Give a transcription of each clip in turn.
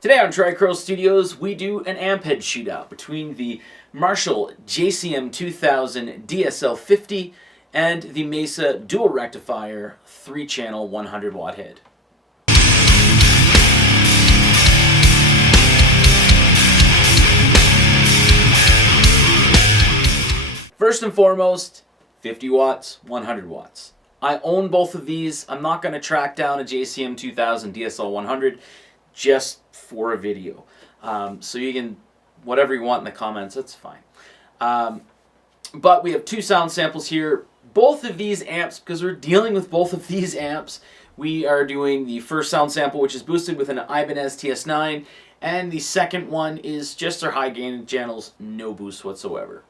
Today on Tricrow Studios, we do an amp head shootout between the Marshall JCM 2000 DSL 50 and the Mesa Dual Rectifier 3-channel 100 watt head. First and foremost, 50 watts, 100 watts. I own both of these. I'm not going to track down a JCM 2000 DSL 100 just for a video. So you can, whatever you want in the comments, that's fine. But we have two sound samples here. Both of these amps, because we're dealing with both of these amps, we are doing the first sound sample, which is boosted with an Ibanez TS9, and the second one is just our high gain channels, no boost whatsoever.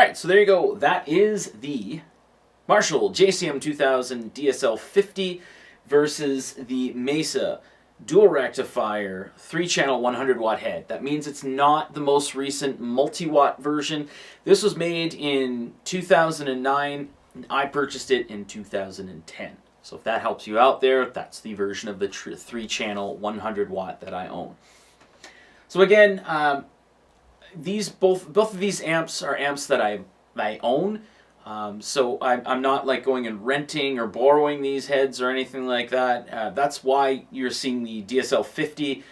Alright, so there you go. That is the Marshall JCM 2000 DSL 50 versus the Mesa dual rectifier 3-channel 100-watt head. That means it's not the most recent multi-watt version. This was made in 2009. I purchased it in 2010. So if that helps you out there, that's the version of the 3-channel 100-watt that I own. So again, both of these amps are amps that I own. So I'm not like going and renting or borrowing these heads or anything like that. That's why you're seeing the DSL 50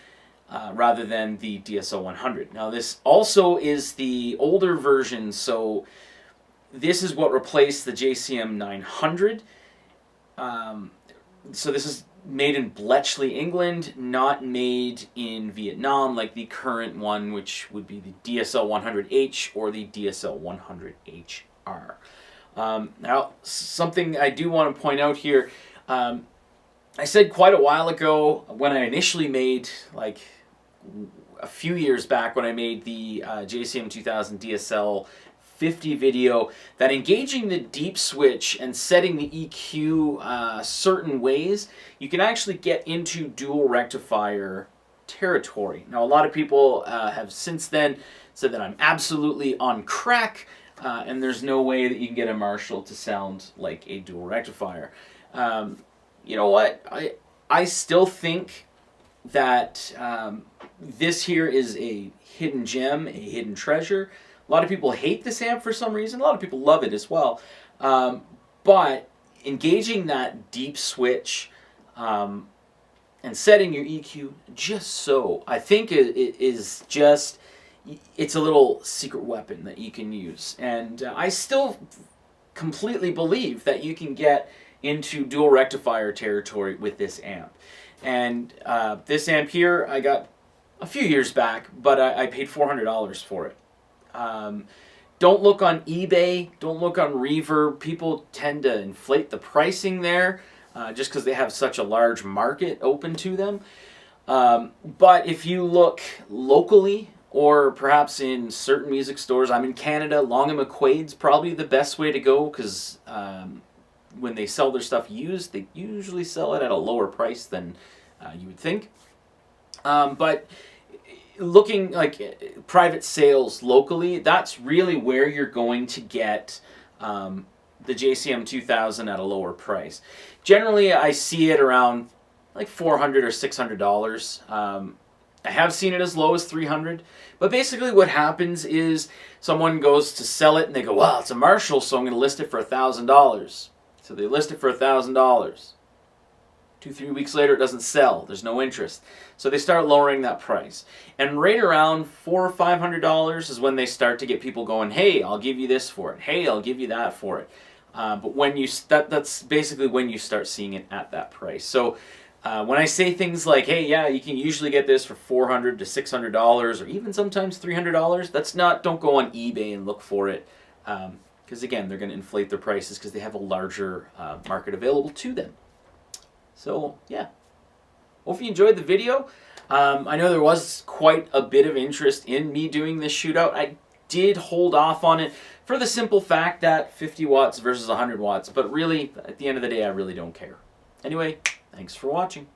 rather than the DSL 100. Now this also is the older version, so this is what replaced the JCM 900. So this is made in Bletchley, England, not made in Vietnam like the current one, which would be the DSL 100H or the DSL 100HR. Now, something I do want to point out here, I said quite a while ago when I initially made, like a few years back when I made the JCM 2000 DSL 50 video, that engaging the deep switch and setting the EQ certain ways, you can actually get into dual rectifier territory. Now, a lot of people have since then said that I'm absolutely on crack, and there's no way that you can get a Marshall to sound like a dual rectifier. You know what? I still think that this here is a hidden gem, a hidden treasure. A lot of people hate this amp for some reason. A lot of people love it as well. But engaging that deep switch and setting your EQ just so, I think it is just, it's a little secret weapon that you can use. And I still completely believe that you can get into dual rectifier territory with this amp. And this amp here I got a few years back, but I paid $400 for it. Don't look on eBay, don't look on Reverb. People tend to inflate the pricing there just because they have such a large market open to them. But if you look locally or perhaps in certain music stores, I'm in Canada, Long and McQuaid's probably the best way to go because when they sell their stuff used, they usually sell it at a lower price than you would think. But looking like private sales locally, that's really where you're going to get the JCM 2000 at a lower price. Generally, I see it around like $400 or $600. I have seen it as low as $300. But basically what happens is someone goes to sell it and they go, well, it's a Marshall, so I'm going to list it for $1,000. So they list it for $1,000. 2-3 weeks later, it doesn't sell. There's no interest. So they start lowering that price. And right around $400 or $500 is when they start to get people going, hey, I'll give you this for it. Hey, I'll give you that for it. But when you that's basically when you start seeing it at that price. So when I say things like, hey, yeah, you can usually get this for $400 to $600 or even sometimes $300, that's not, don't go on eBay and look for it. Because again, they're going to inflate their prices because they have a larger market available to them. So, yeah. Hope you enjoyed the video. I know there was quite a bit of interest in me doing this shootout. I did hold off on it for the simple fact that 50 watts versus 100 watts. But really, at the end of the day, I really don't care. Anyway, thanks for watching.